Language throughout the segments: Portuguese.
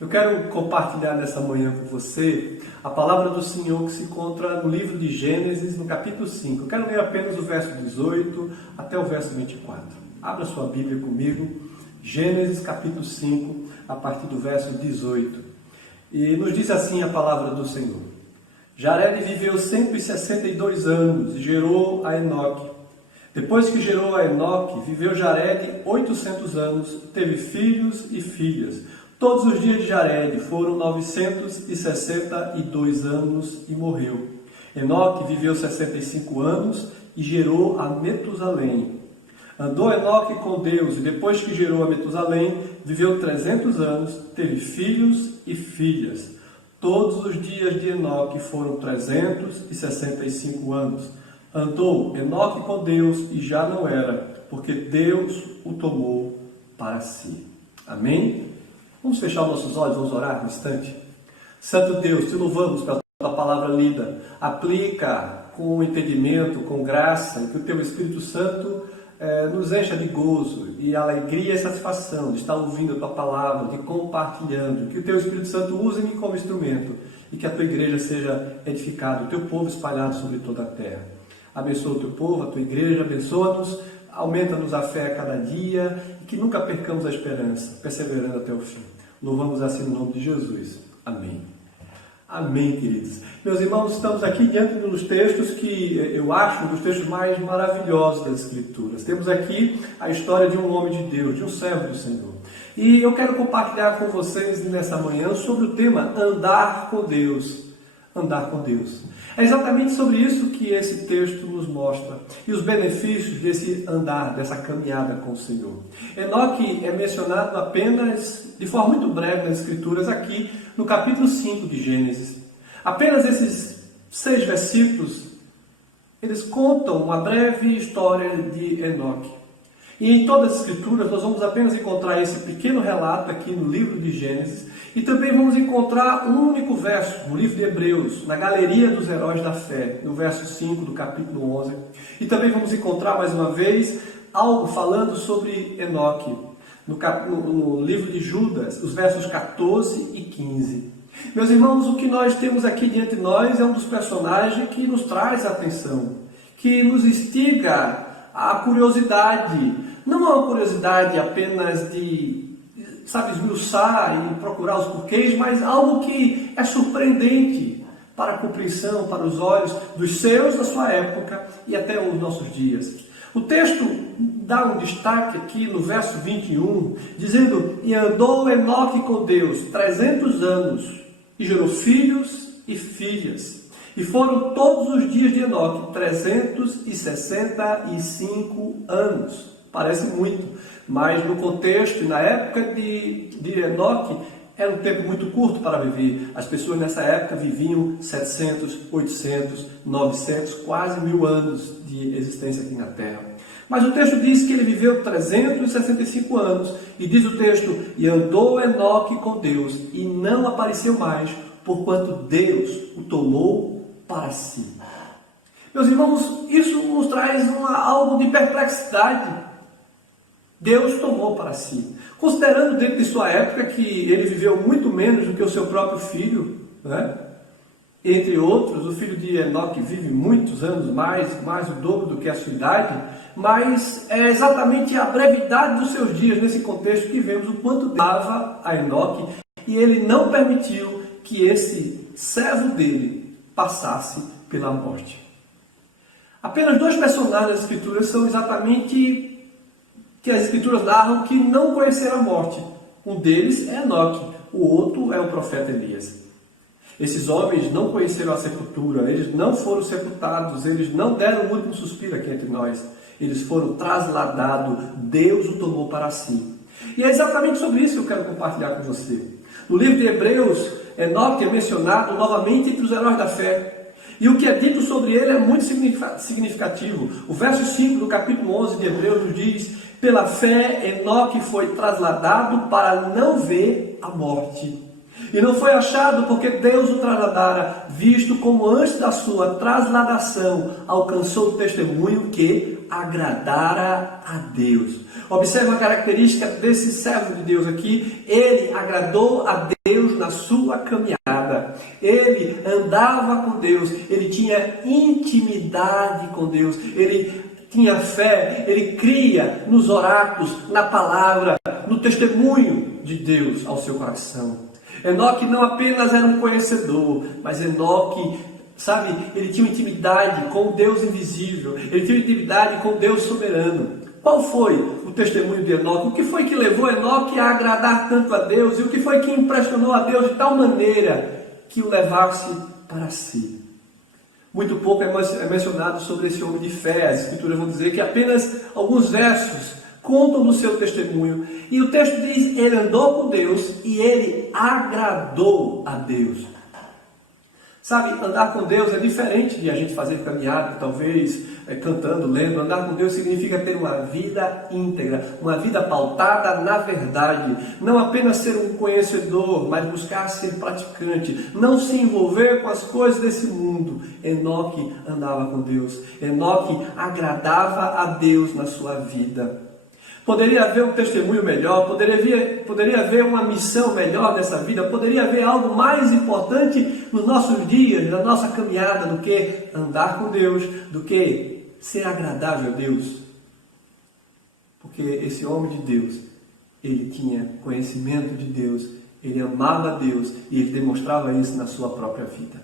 Eu quero compartilhar nessa manhã com você a palavra do Senhor que se encontra no livro de Gênesis, no capítulo 5. Eu quero ler apenas o verso 18 até o verso 24. Abra sua Bíblia comigo, Gênesis capítulo 5, a partir do verso 18. E nos diz assim a palavra do Senhor. Jared viveu 162 anos e gerou a Enoque. Depois que gerou a Enoque, viveu Jared 800 anos, teve filhos e filhas. Todos os dias de Jared foram 962 anos e morreu. Enoque viveu 65 anos e gerou a Metusalém. Andou Enoque com Deus e depois que gerou a Metusalém, viveu 300 anos, teve filhos e filhas. Todos os dias de Enoque foram 365 anos. Andou Enoque com Deus e já não era, porque Deus o tomou para si. Amém? Vamos fechar os nossos olhos, vamos orar um instante. Santo Deus, te louvamos pela tua palavra lida. Aplica com entendimento, com graça, e que o teu Espírito Santo nos encha de gozo e alegria e satisfação de estar ouvindo a tua palavra, de compartilhando. Que o teu Espírito Santo use-me como instrumento e que a tua igreja seja edificada, o teu povo espalhado sobre toda a terra. Abençoa o teu povo, a tua igreja, abençoa-nos, aumenta-nos a fé a cada dia e que nunca percamos a esperança, perseverando até o fim. Louvamos assim no nome de Jesus. Amém. Amém, queridos. Meus irmãos, estamos aqui diante de um dos textos que eu acho um dos textos mais maravilhosos das Escrituras. Temos aqui a história de um homem de Deus, de um servo do Senhor. E eu quero compartilhar com vocês nessa manhã sobre o tema andar com Deus. Andar com Deus. É exatamente sobre isso que esse texto nos mostra e os benefícios desse andar, dessa caminhada com o Senhor. Enoque é mencionado apenas de forma muito breve nas Escrituras aqui no capítulo 5 de Gênesis. Apenas esses 6 versículos, eles contam uma breve história de Enoque. E em todas as Escrituras nós vamos apenas encontrar esse pequeno relato aqui no livro de Gênesis e também vamos encontrar um único verso no livro de Hebreus, na galeria dos heróis da fé, no verso 5 do capítulo 11. E também vamos encontrar mais uma vez algo falando sobre Enoque no livro de Judas, os versos 14 e 15. Meus irmãos, o que nós temos aqui diante de nós é um dos personagens que nos traz atenção, que nos instiga a curiosidade. Não é uma curiosidade apenas de, esmiuçar e procurar os porquês, mas algo que é surpreendente para a compreensão, para os olhos dos seus da sua época e até os nossos dias. O texto dá um destaque aqui no verso 21, dizendo: E andou Enoque com Deus 300 anos, e gerou filhos e filhas. E foram todos os dias de Enoque 365 anos. Parece muito, mas no contexto e na época de Enoque era um tempo muito curto para viver. As pessoas nessa época viviam 700, 800, 900, quase 1000 anos de existência aqui na Terra. Mas o texto diz que ele viveu 365 anos, e diz o texto: E andou Enoque com Deus, e não apareceu mais, porquanto Deus o tomou para si. Meus irmãos, isso nos traz algo de perplexidade. Deus tomou para si. Considerando dentro de sua época que ele viveu muito menos do que o seu próprio filho, né? Entre outros, o filho de Enoque vive muitos anos mais o dobro do que a sua idade, mas é exatamente a brevidade dos seus dias nesse contexto que vemos o quanto dava a Enoque, e ele não permitiu que esse servo dele passasse pela morte. Apenas 2 personagens das Escrituras são exatamente que as Escrituras narram que não conheceram a morte. Um deles é Enoque, o outro é o profeta Elias. Esses homens não conheceram a sepultura, eles não foram sepultados, eles não deram o último suspiro aqui entre nós. Eles foram trasladados, Deus o tomou para si. E é exatamente sobre isso que eu quero compartilhar com você. No livro de Hebreus, Enoque é mencionado novamente entre os heróis da fé. E o que é dito sobre ele é muito significativo. O verso 5 do capítulo 11 de Hebreus nos diz: Pela fé, Enoque foi trasladado para não ver a morte. E não foi achado porque Deus o trasladara, visto como antes da sua trasladação alcançou o testemunho que agradara a Deus. Observe a característica desse servo de Deus aqui: ele agradou a Deus na sua caminhada. Ele andava com Deus, ele tinha intimidade com Deus, ele tinha fé, ele cria nos oráculos, na palavra, no testemunho de Deus ao seu coração. Enoque não apenas era um conhecedor, mas Enoque, sabe, ele tinha intimidade com o Deus invisível, ele tinha intimidade com o Deus soberano. Qual foi o testemunho de Enoque? O que foi que levou Enoque a agradar tanto a Deus? E o que foi que impressionou a Deus de tal maneira que o levasse para si? Muito pouco é mencionado sobre esse homem de fé. As Escrituras vão dizer que apenas alguns versos contam do seu testemunho. E o texto diz, ele andou com Deus e ele agradou a Deus. Sabe, andar com Deus é diferente de a gente fazer caminhada, talvez cantando, lendo. Andar com Deus significa ter uma vida íntegra, uma vida pautada na verdade. Não apenas ser um conhecedor, mas buscar ser praticante. Não se envolver com as coisas desse mundo. Enoque andava com Deus. Enoque agradava a Deus na sua vida. Poderia haver um testemunho melhor, poderia haver uma missão melhor nessa vida, poderia haver algo mais importante nos nossos dias, na nossa caminhada, do que andar com Deus, do que ser agradável a Deus. Porque esse homem de Deus, ele tinha conhecimento de Deus, ele amava a Deus e ele demonstrava isso na sua própria vida.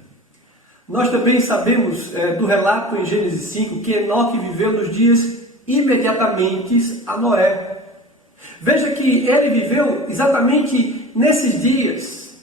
Nós também sabemos do relato em Gênesis 5 que Enoque viveu nos dias imediatamente a Noé. Veja que ele viveu exatamente nesses dias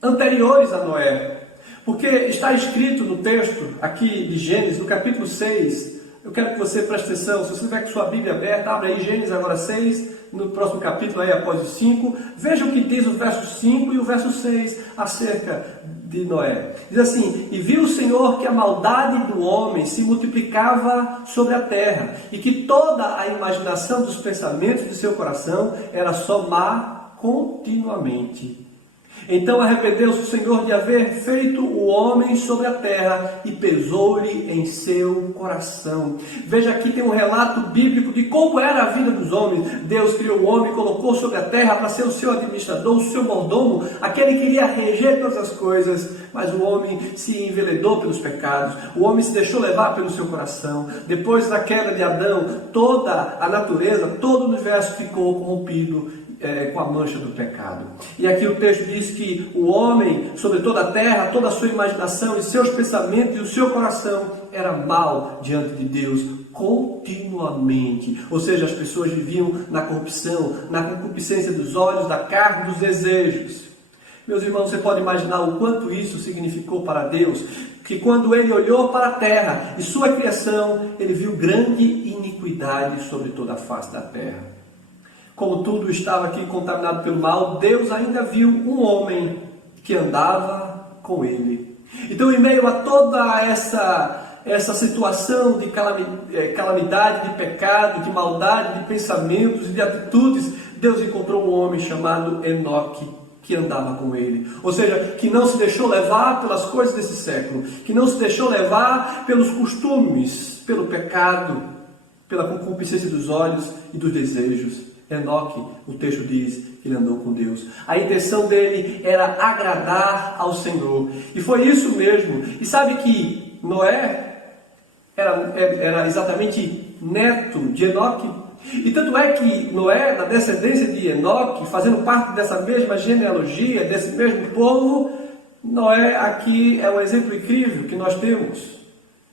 anteriores a Noé, porque está escrito no texto aqui de Gênesis, no capítulo 6, eu quero que você preste atenção, se você tiver com sua Bíblia aberta, abre aí Gênesis agora 6, no próximo capítulo aí após o 5, veja o que diz o verso 5 e o verso 6 acerca de Noé. Diz assim, e viu o Senhor que a maldade do homem se multiplicava sobre a terra, e que toda a imaginação dos pensamentos de seu coração era só má continuamente. Então arrependeu-se o Senhor de haver feito o homem sobre a terra e pesou-lhe em seu coração. Veja aqui tem um relato bíblico de como era a vida dos homens. Deus criou o homem e colocou sobre a terra para ser o seu administrador, o seu mordomo, aquele que iria reger todas as coisas. Mas o homem se enveredou pelos pecados, o homem se deixou levar pelo seu coração. Depois da queda de Adão, toda a natureza, todo o universo ficou corrompido com a mancha do pecado. E aqui o texto diz que o homem, sobre toda a terra, toda a sua imaginação e seus pensamentos e o seu coração era mal diante de Deus continuamente. Ou seja, as pessoas viviam na corrupção, na concupiscência dos olhos, da carne, dos desejos. Meus irmãos, você pode imaginar o quanto isso significou para Deus, que quando ele olhou para a terra e sua criação, ele viu grande iniquidade sobre toda a face da terra. Como tudo estava aqui contaminado pelo mal, Deus ainda viu um homem que andava com ele. Então, em meio a toda essa situação de calamidade, de pecado, de maldade, de pensamentos e de atitudes, Deus encontrou um homem chamado Enoque, que andava com ele. Ou seja, que não se deixou levar pelas coisas desse século, que não se deixou levar pelos costumes, pelo pecado, pela concupiscência dos olhos e dos desejos. Enoque, o texto diz que ele andou com Deus. A intenção dele era agradar ao Senhor. E foi isso mesmo. E sabe que Noé era exatamente neto de Enoque? E tanto é que Noé, na descendência de Enoque, fazendo parte dessa mesma genealogia, desse mesmo povo, Noé aqui é um exemplo incrível que nós temos.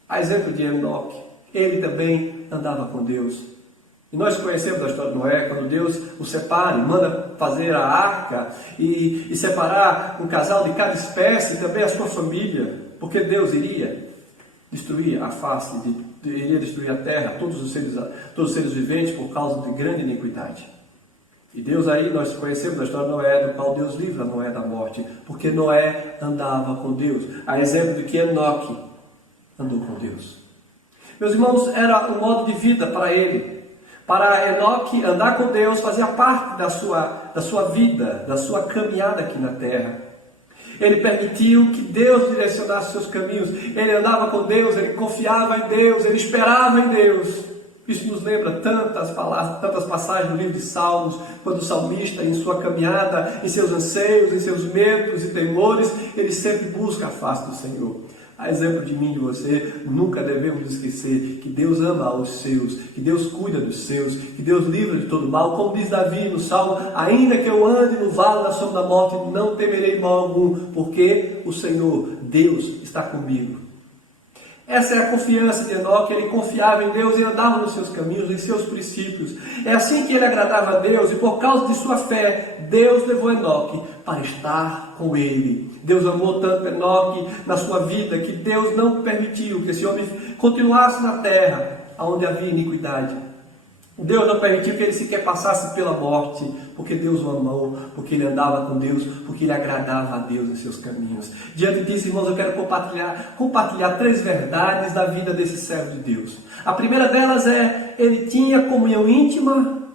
A exemplo de Enoque. Ele também andava com Deus. E nós conhecemos a história de Noé, quando Deus o separa, manda fazer a arca e separar um casal de cada espécie e também a sua família, porque Deus iria destruir a face, iria destruir a terra, todos os seres viventes por causa de grande iniquidade. E Deus aí, nós conhecemos a história de Noé, do qual Deus livra Noé da morte, porque Noé andava com Deus, a exemplo de que Enoque andou com Deus. Meus irmãos, era um modo de vida para ele. Para Enoque, andar com Deus fazia parte da sua vida, da sua caminhada aqui na terra. Ele permitiu que Deus direcionasse seus caminhos. Ele andava com Deus, ele confiava em Deus, ele esperava em Deus. Isso nos lembra tantas passagens do livro de Salmos, quando o salmista, em sua caminhada, em seus anseios, em seus medos e temores, ele sempre busca a face do Senhor. A exemplo de mim e de você, nunca devemos esquecer que Deus ama os seus, que Deus cuida dos seus, que Deus livra de todo mal. Como diz Davi no Salmo, ainda que eu ande no vale da sombra da morte, não temerei mal algum, porque o Senhor, Deus, está comigo. Essa é a confiança de Enoque. Ele confiava em Deus e andava nos seus caminhos, em seus princípios. É assim que ele agradava a Deus, e por causa de sua fé, Deus levou Enoque para estar com ele. Deus amou tanto Enoque na sua vida, que Deus não permitiu que esse homem continuasse na terra, onde havia iniquidade. Deus não permitiu que ele sequer passasse pela morte, porque Deus o amou, porque ele andava com Deus, porque ele agradava a Deus em seus caminhos. Diante disso, irmãos, eu quero compartilhar 3 verdades da vida desse servo de Deus. A primeira delas é, ele tinha comunhão íntima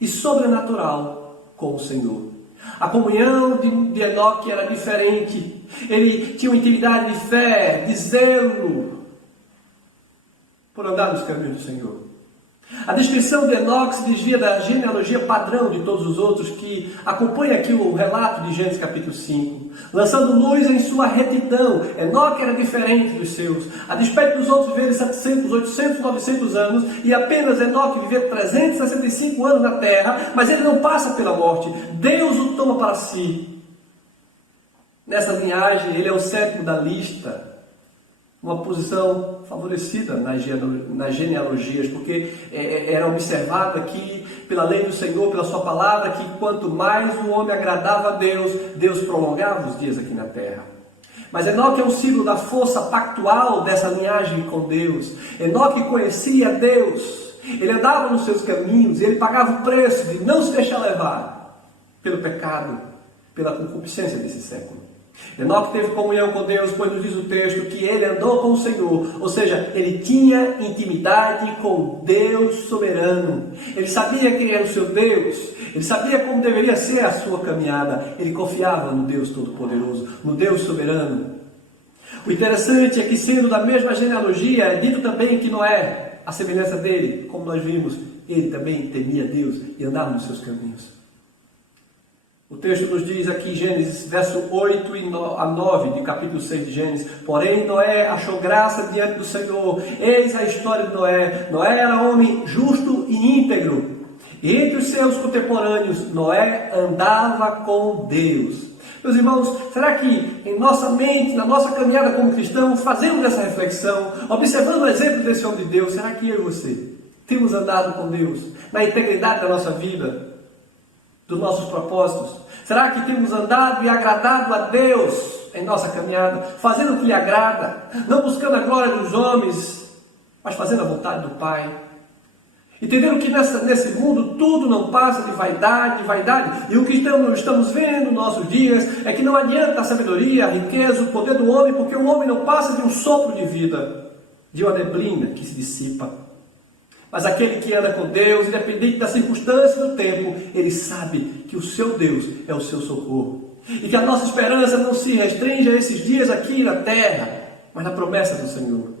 e sobrenatural com o Senhor. A comunhão de Enoque era diferente. Ele tinha uma intimidade de fé, de zelo, por andar nos caminhos do Senhor. A descrição de Enoque se desvia da genealogia padrão de todos os outros que acompanha aqui o relato de Gênesis capítulo 5, lançando luz em sua retidão. Enoque era diferente dos seus. A despeito dos outros viverem 700, 800, 900 anos, e apenas Enoque viver 365 anos na terra, mas ele não passa pela morte. Deus o toma para si. Nessa linhagem, ele é o 7º da lista. Uma posição favorecida nas genealogias, porque era observado aqui pela lei do Senhor, pela sua palavra, que quanto mais o homem agradava a Deus, Deus prolongava os dias aqui na terra. Mas Enoque é um símbolo da força pactual dessa linhagem com Deus. Enoque conhecia Deus, ele andava nos seus caminhos, e ele pagava o preço de não se deixar levar pelo pecado, pela concupiscência desse século. Enoque teve comunhão com Deus, pois nos diz o texto que ele andou com o Senhor, ou seja, ele tinha intimidade com Deus soberano. Ele sabia quem era o seu Deus, ele sabia como deveria ser a sua caminhada, ele confiava no Deus Todo-Poderoso, no Deus soberano. O interessante é que, sendo da mesma genealogia, é dito também que Noé, a semelhança dele, como nós vimos, ele também temia Deus e andava nos seus caminhos. O texto nos diz aqui, Gênesis, verso 8 a 9, de capítulo 6 de Gênesis: porém Noé achou graça diante do Senhor. Eis a história de Noé. Noé era homem justo e íntegro. E entre os seus contemporâneos, Noé andava com Deus. Meus irmãos, será que em nossa mente, na nossa caminhada como cristãos, fazemos essa reflexão, observando o exemplo desse homem de Deus? Será que eu e você temos andado com Deus na integridade da nossa vida, dos nossos propósitos? Será que temos andado e agradado a Deus em nossa caminhada, fazendo o que lhe agrada, não buscando a glória dos homens, mas fazendo a vontade do Pai? Entendendo que nesse mundo tudo não passa de vaidade, e o que estamos vendo nos nossos dias é que não adianta a sabedoria, a riqueza, o poder do homem, porque o homem não passa de um sopro de vida, de uma neblina que se dissipa. Mas aquele que anda com Deus, independente da circunstância e do tempo, ele sabe que o seu Deus é o seu socorro. E que a nossa esperança não se restringe a esses dias aqui na terra, mas na promessa do Senhor.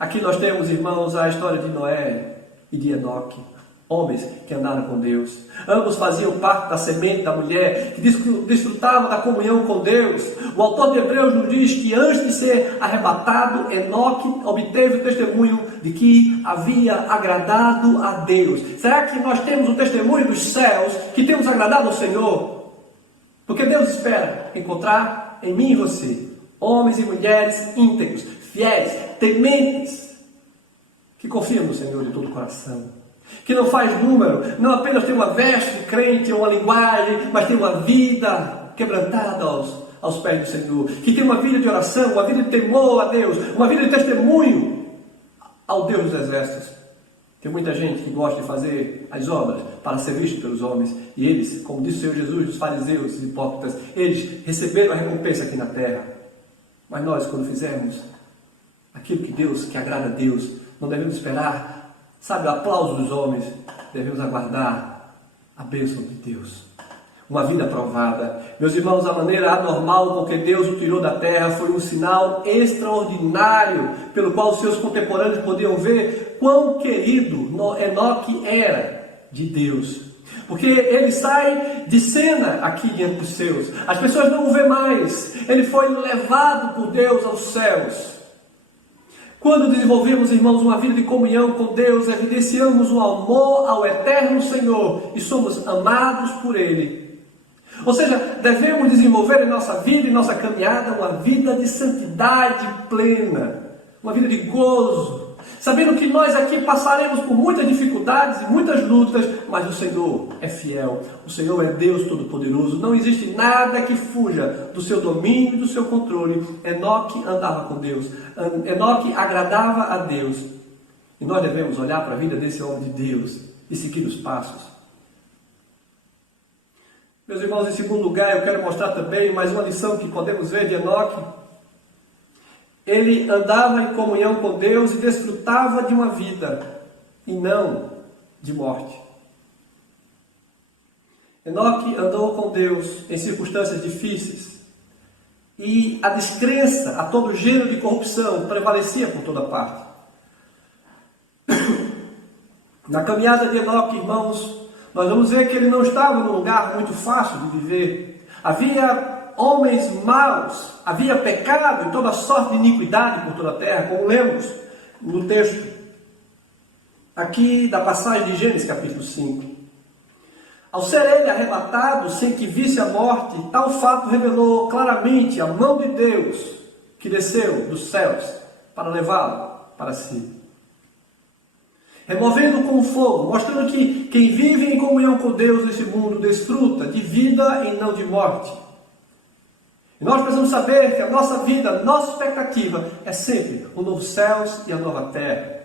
Aqui nós temos, irmãos, a história de Noé e de Enoque, homens que andaram com Deus. Ambos faziam parte da semente da mulher, que desfrutavam da comunhão com Deus. O autor de Hebreus nos diz que antes de ser arrebatado, Enoque obteve o testemunho de que havia agradado a Deus. Será que nós temos o testemunho dos céus, que temos agradado ao Senhor? Porque Deus espera encontrar em mim e você homens e mulheres íntegros, fiéis, tementes, que confiam no Senhor de todo o coração. Que não faz número, não apenas tem uma veste de crente ou uma linguagem, mas tem uma vida quebrantada aos pés do Senhor. Que tem uma vida de oração, uma vida de temor a Deus, uma vida de testemunho ao Deus dos exércitos. Tem muita gente que gosta de fazer as obras para ser visto pelos homens. E eles, como disse o Senhor Jesus, os fariseus, os hipócritas, eles receberam a recompensa aqui na terra. Mas nós, quando fizermos aquilo que agrada a Deus, não devemos esperar, sabe, o aplauso dos homens, devemos aguardar a bênção de Deus. Uma vida aprovada. Meus irmãos, a maneira anormal com que Deus o tirou da terra foi um sinal extraordinário, pelo qual os seus contemporâneos podiam ver quão querido Enoque era de Deus. Porque ele sai de cena aqui diante dos seus. As pessoas não o vêem mais. Ele foi levado por Deus aos céus. Quando desenvolvemos, irmãos, uma vida de comunhão com Deus, evidenciamos o amor ao eterno Senhor e somos amados por Ele. Ou seja, devemos desenvolver em nossa vida, em nossa caminhada, uma vida de santidade plena, uma vida de gozo, sabendo que nós aqui passaremos por muitas dificuldades e muitas lutas, mas o Senhor é fiel, o Senhor é Deus Todo-Poderoso, não existe nada que fuja do seu domínio e do seu controle. Enoque andava com Deus, Enoque agradava a Deus, e nós devemos olhar para a vida desse homem de Deus e seguir os passos. Meus irmãos, em segundo lugar, eu quero mostrar também mais uma lição que podemos ver de Enoque. Ele andava em comunhão com Deus e desfrutava de uma vida, e não de morte. Enoque andou com Deus em circunstâncias difíceis, e a descrença a todo gênero de corrupção prevalecia por toda parte. Na caminhada de Enoque, irmãos, nós vamos ver que ele não estava num lugar muito fácil de viver. Havia homens maus, havia pecado e toda sorte de iniquidade por toda a terra, como lemos no texto aqui da passagem de Gênesis capítulo 5. Ao ser ele arrebatado sem que visse a morte, tal fato revelou claramente a mão de Deus que desceu dos céus para levá-lo para si. Removendo com o fogo, mostrando que quem vive em comunhão com Deus nesse mundo desfruta de vida e não de morte. E nós precisamos saber que a nossa vida, a nossa expectativa é sempre o novo céus e a nova terra.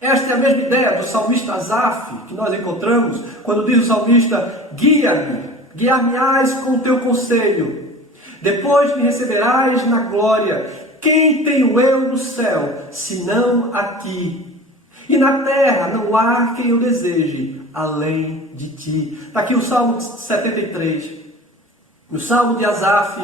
Esta é a mesma ideia do salmista Asaf, que nós encontramos quando diz o salmista: guia-me, guiar-me-ás com o teu conselho, depois me receberás na glória. Quem tenho eu no céu, senão a ti? E na terra não há quem eu deseje, além de ti. Está aqui o Salmo 73. No Salmo de Asaf,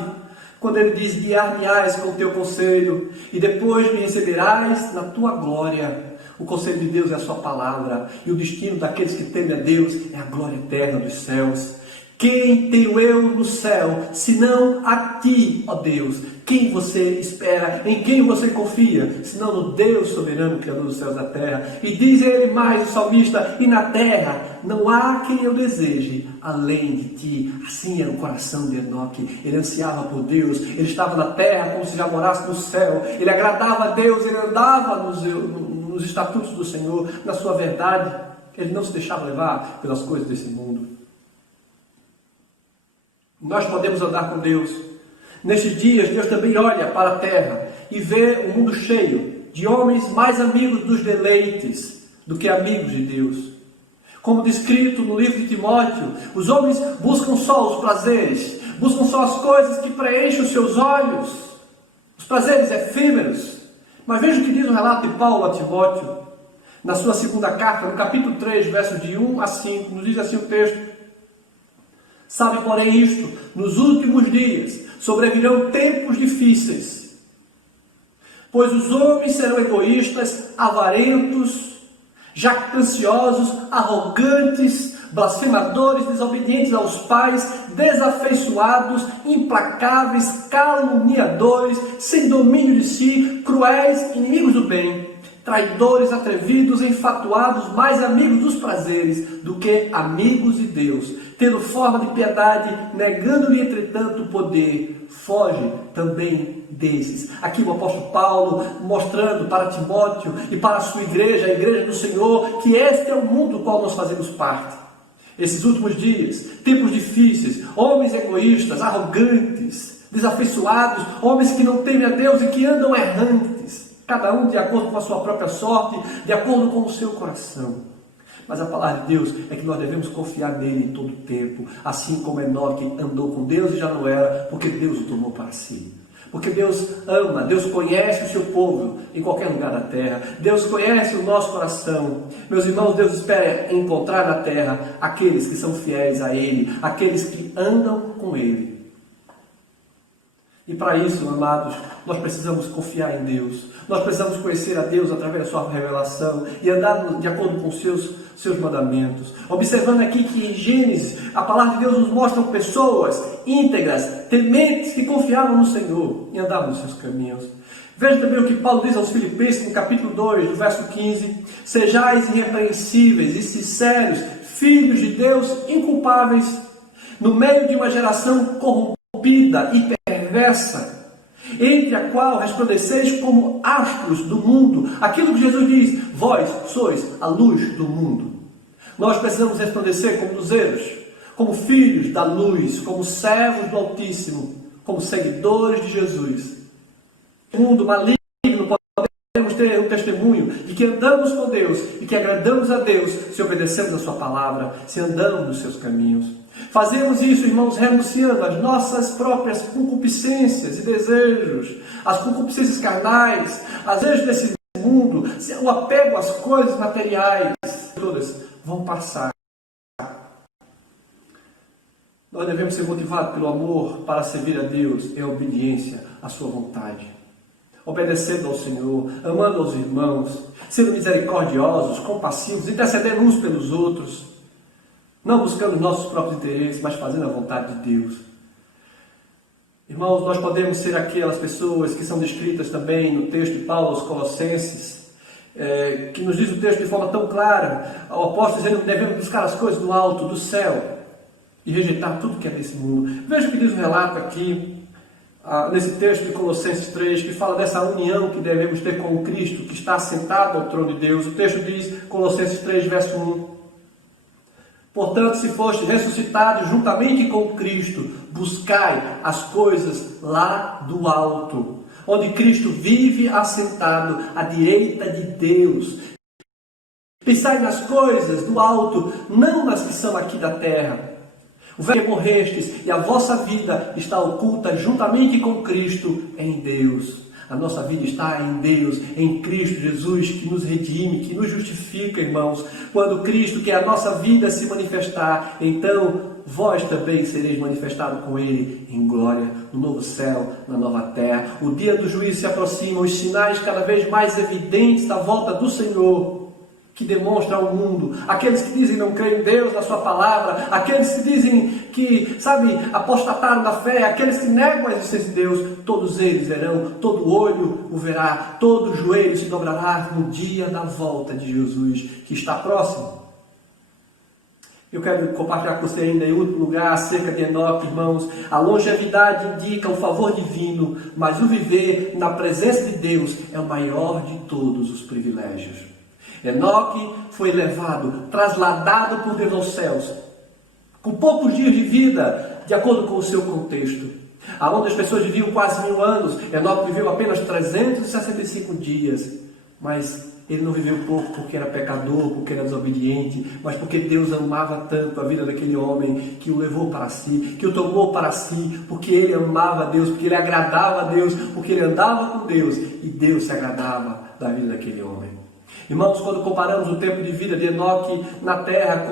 quando ele diz: guiar-me-ás com o teu conselho, e depois me receberás na tua glória. O conselho de Deus é a sua palavra, e o destino daqueles que temem a Deus é a glória eterna dos céus. Quem tenho eu no céu, senão a ti, ó Deus? Quem você espera? Em quem você confia? Senão no Deus soberano, Criador dos céus e da terra. E diz ele mais, o salmista: e na terra não há quem eu deseje, além de ti. Assim era o coração de Enoque. Ele ansiava por Deus, ele estava na terra como se já morasse no céu. Ele agradava a Deus, ele andava nos estatutos do Senhor, na sua verdade. Ele não se deixava levar pelas coisas desse mundo. Nós podemos andar com Deus. Nestes dias, Deus também olha para a terra e vê um mundo cheio de homens mais amigos dos deleites do que amigos de Deus. Como descrito no livro de Timóteo, os homens buscam só os prazeres, buscam só as coisas que preenchem os seus olhos, os prazeres efêmeros. Mas veja o que diz o relato de Paulo a Timóteo, na sua segunda carta, no capítulo 3, versos de 1 a 5, nos diz assim o texto: sabe, porém, isto: nos últimos dias sobrevirão tempos difíceis, pois os homens serão egoístas, avarentos, jactanciosos, arrogantes, blasfemadores, desobedientes aos pais, desafeiçoados, implacáveis, caluniadores, sem domínio de si, cruéis, inimigos do bem, traidores, atrevidos, enfatuados, mais amigos dos prazeres do que amigos de Deus, tendo forma de piedade, negando-lhe entretanto o poder. Foge também desses. Aqui o apóstolo Paulo mostrando para Timóteo e para a sua igreja, a igreja do Senhor, que este é o mundo do qual nós fazemos parte. Esses últimos dias, tempos difíceis, homens egoístas, arrogantes, desafeiçoados, homens que não temem a Deus e que andam errantes, cada um de acordo com a sua própria sorte, de acordo com o seu coração. Mas a palavra de Deus é que nós devemos confiar nele em todo o tempo, assim como Enoque andou com Deus e já não era, porque Deus o tomou para si. Porque Deus ama, Deus conhece o seu povo em qualquer lugar da terra. Deus conhece o nosso coração. Meus irmãos, Deus espera encontrar na terra aqueles que são fiéis a Ele, aqueles que andam com Ele. E para isso, amados, nós precisamos confiar em Deus. Nós precisamos conhecer a Deus através da sua revelação e andar de acordo com os seus mandamentos. Observando aqui que em Gênesis, a palavra de Deus nos mostra pessoas íntegras, tementes, que confiavam no Senhor e andavam nos seus caminhos. Veja também o que Paulo diz aos Filipenses, no capítulo 2, do verso 15. Sejais irrepreensíveis e sinceros, filhos de Deus inculpáveis, no meio de uma geração corrompida e perversa, entre a qual resplandeceis como astros do mundo. Aquilo que Jesus diz: vós sois a luz do mundo. Nós precisamos resplandecer como luzeiros, como filhos da luz, como servos do Altíssimo, como seguidores de Jesus. No mundo maligno, podemos ter um testemunho de que andamos com Deus e que agradamos a Deus se obedecemos a sua palavra, se andamos nos seus caminhos. Fazemos isso, irmãos, renunciando às nossas próprias concupiscências e desejos, as concupiscências carnais, às vezes desse mundo, o apego às coisas materiais, todas vão passar. Nós devemos ser motivados pelo amor para servir a Deus em obediência à sua vontade. Obedecendo ao Senhor, amando aos irmãos, sendo misericordiosos, compassivos, intercedendo uns pelos outros, não buscando nossos próprios interesses, mas fazendo a vontade de Deus. Irmãos, nós podemos ser aquelas pessoas que são descritas também no texto de Paulo aos Colossenses, que nos diz o texto de forma tão clara, o apóstolo dizendo que devemos buscar as coisas do alto, do céu, e rejeitar tudo que é desse mundo. Veja o que diz o relato aqui, nesse texto de Colossenses 3, que fala dessa união que devemos ter com o Cristo, que está sentado ao trono de Deus. O texto diz, Colossenses 3, verso 1, portanto, se foste ressuscitados juntamente com Cristo, buscai as coisas lá do alto, onde Cristo vive assentado à direita de Deus. Pensai nas coisas do alto, não nas que são aqui da terra. O velho que morrestes e a vossa vida está oculta juntamente com Cristo em Deus. A nossa vida está em Deus, em Cristo Jesus, que nos redime, que nos justifica, irmãos. Quando Cristo, que é a nossa vida, se manifestar, então vós também sereis manifestados com Ele em glória, no novo céu, na nova terra. O dia do juízo se aproxima, os sinais cada vez mais evidentes da volta do Senhor, que demonstra ao mundo, aqueles que dizem não creem em Deus, na sua palavra, aqueles que dizem que, apostataram da fé, aqueles que negam a existência de Deus, todos eles verão, todo olho o verá, todo joelho se dobrará no dia da volta de Jesus, que está próximo. Eu quero compartilhar com você ainda em último lugar acerca de Enoque, irmãos. A longevidade indica o favor divino, mas o viver na presença de Deus é o maior de todos os privilégios. Enoque foi levado, trasladado por Deus aos céus, com poucos dias de vida, de acordo com o seu contexto. Aonde as pessoas viviam quase 1000 anos, Enoque viveu apenas 365 dias, mas ele não viveu pouco porque era pecador, porque era desobediente, mas porque Deus amava tanto a vida daquele homem que o levou para si, que o tomou para si, porque ele amava a Deus, porque ele agradava a Deus, porque ele andava com Deus e Deus se agradava da vida daquele homem. Irmãos, quando comparamos o tempo de vida de Enoque na terra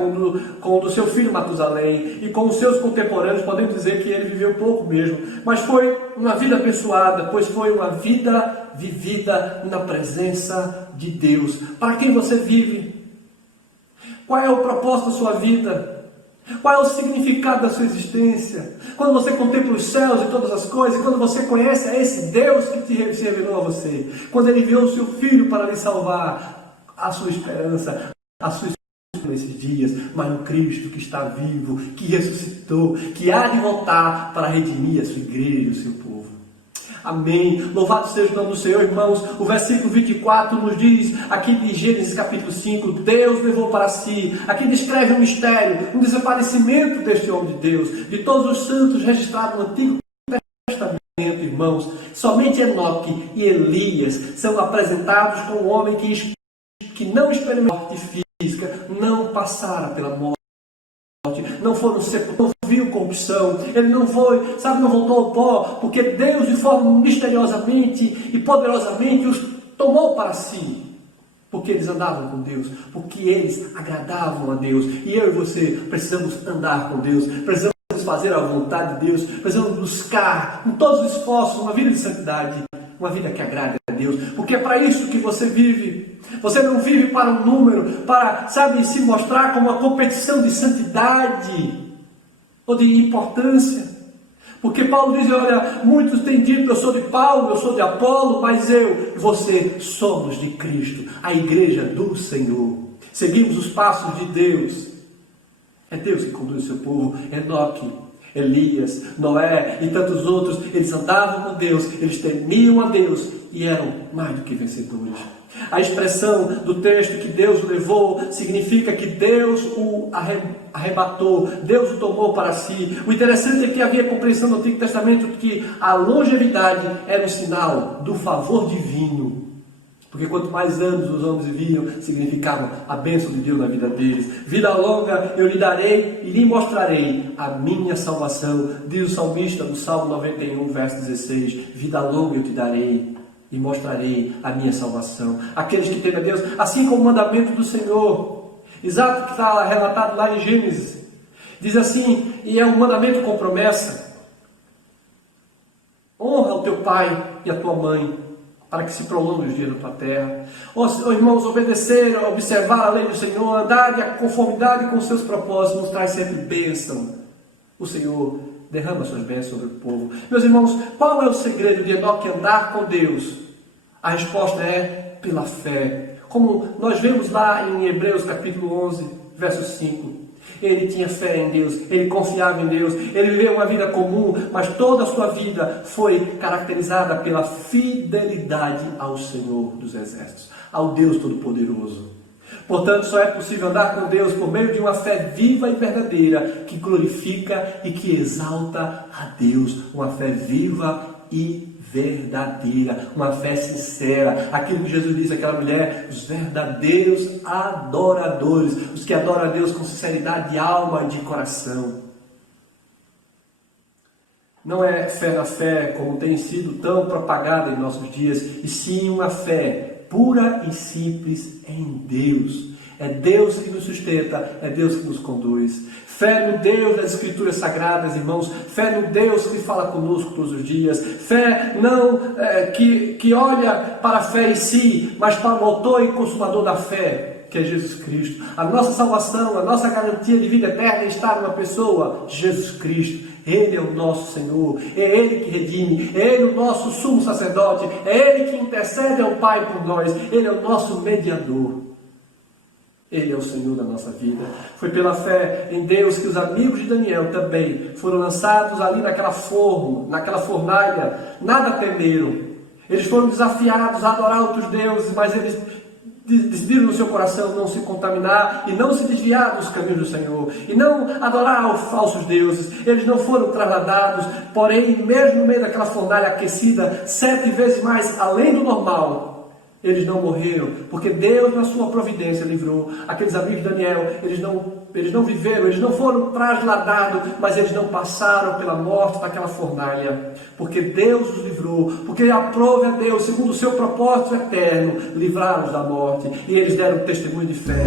com o do seu filho Matusalém e com os seus contemporâneos, podemos dizer que ele viveu pouco mesmo, mas foi uma vida abençoada, pois foi uma vida vivida na presença de Deus. Para quem você vive? Qual é o propósito da sua vida? Qual é o significado da sua existência? Quando você contempla os céus e todas as coisas, quando você conhece a esse Deus que se revelou a você, quando Ele enviou o seu Filho para lhe salvar, a sua esperança, a sua esperança nesses dias, mas um Cristo que está vivo, que ressuscitou, que há de voltar para redimir a sua igreja e o seu povo. Amém. Louvado seja o nome do Senhor, irmãos. O versículo 24 nos diz, aqui de Gênesis capítulo 5, Deus levou para si. Aqui descreve um mistério, um desaparecimento deste homem de Deus, de todos os santos registrados no Antigo Testamento, irmãos. Somente Enoque e Elias são apresentados como um homem que não experimentou morte física, não passaram pela morte, não foram sepultados, não viu corrupção, ele não foi, não voltou ao pó, porque Deus de forma misteriosamente e poderosamente os tomou para si, porque eles andavam com Deus, porque eles agradavam a Deus, e eu e você precisamos andar com Deus, precisamos fazer a vontade de Deus, precisamos buscar com todos os esforços uma vida de santidade, uma vida que agrade a Deus, porque é para isso que você vive. Você não vive para um número, para, sabe, se mostrar como uma competição de santidade ou de importância. Porque Paulo diz, olha, muitos têm dito, eu sou de Paulo, eu sou de Apolo, mas eu e você somos de Cristo, a igreja do Senhor. Seguimos os passos de Deus. É Deus que conduz o seu povo. Enoque, Elias, Noé e tantos outros, eles andavam com Deus, eles temiam a Deus e eram mais do que vencedores. A expressão do texto que Deus o levou significa que Deus o arrebatou, Deus o tomou para si. O interessante é que havia compreensão no Antigo Testamento que a longevidade era um sinal do favor divino. Porque quanto mais anos os homens viviam, significava a bênção de Deus na vida deles. Vida longa eu lhe darei e lhe mostrarei a minha salvação. Diz o salmista no Salmo 91, verso 16. Vida longa eu te darei e mostrarei a minha salvação. Aqueles que temem a Deus, assim como o mandamento do Senhor. Exato, que está relatado lá em Gênesis. Diz assim, e é um mandamento com promessa. Honra o teu pai e a tua mãe, para que se prolongue os dias da tua terra. Ó irmãos, obedecer, observar a lei do Senhor, andar de conformidade com os seus propósitos, nos traz sempre bênção. O Senhor derrama suas bênçãos sobre o povo. Meus irmãos, qual é o segredo de Enoque andar com Deus? A resposta é pela fé. Como nós vemos lá em Hebreus capítulo 11, verso 5. Ele tinha fé em Deus, ele confiava em Deus, ele viveu uma vida comum, mas toda a sua vida foi caracterizada pela fidelidade ao Senhor dos Exércitos, ao Deus Todo-Poderoso. Portanto, só é possível andar com Deus por meio de uma fé viva e verdadeira, que glorifica e que exalta a Deus. Uma fé viva e verdadeira, uma fé sincera. Aquilo que Jesus disse àquela mulher, os verdadeiros adoradores, os que adoram a Deus com sinceridade de alma e de coração. Não é fé na fé, como tem sido tão propagada em nossos dias, e sim uma fé pura e simples em Deus. É Deus que nos sustenta, é Deus que nos conduz. Fé no Deus das Escrituras Sagradas, irmãos. Fé no Deus que fala conosco todos os dias. Fé não que olha para a fé em si, mas para o autor e consumador da fé, que é Jesus Cristo. A nossa salvação, a nossa garantia de vida eterna está numa pessoa, Jesus Cristo. Ele é o nosso Senhor, é Ele que redime, é Ele o nosso sumo sacerdote, é Ele que intercede ao Pai por nós, Ele é o nosso mediador. Ele é o Senhor da nossa vida. Foi pela fé em Deus que os amigos de Daniel também foram lançados ali naquela fornalha, nada temeram. Eles foram desafiados a adorar outros deuses, mas eles decidiram no seu coração não se contaminar e não se desviar dos caminhos do Senhor, e não adorar aos falsos deuses. Eles não foram trasladados, porém, mesmo no meio daquela fornalha aquecida, 7 vezes mais além do normal, eles não morreram, porque Deus, na sua providência, livrou. Aqueles amigos de Daniel, eles não viveram, eles não foram trasladados, mas eles não passaram pela morte daquela fornalha, porque Deus os livrou, porque aprove a Deus, segundo o seu propósito eterno, livrá-los da morte, e eles deram testemunho de fé.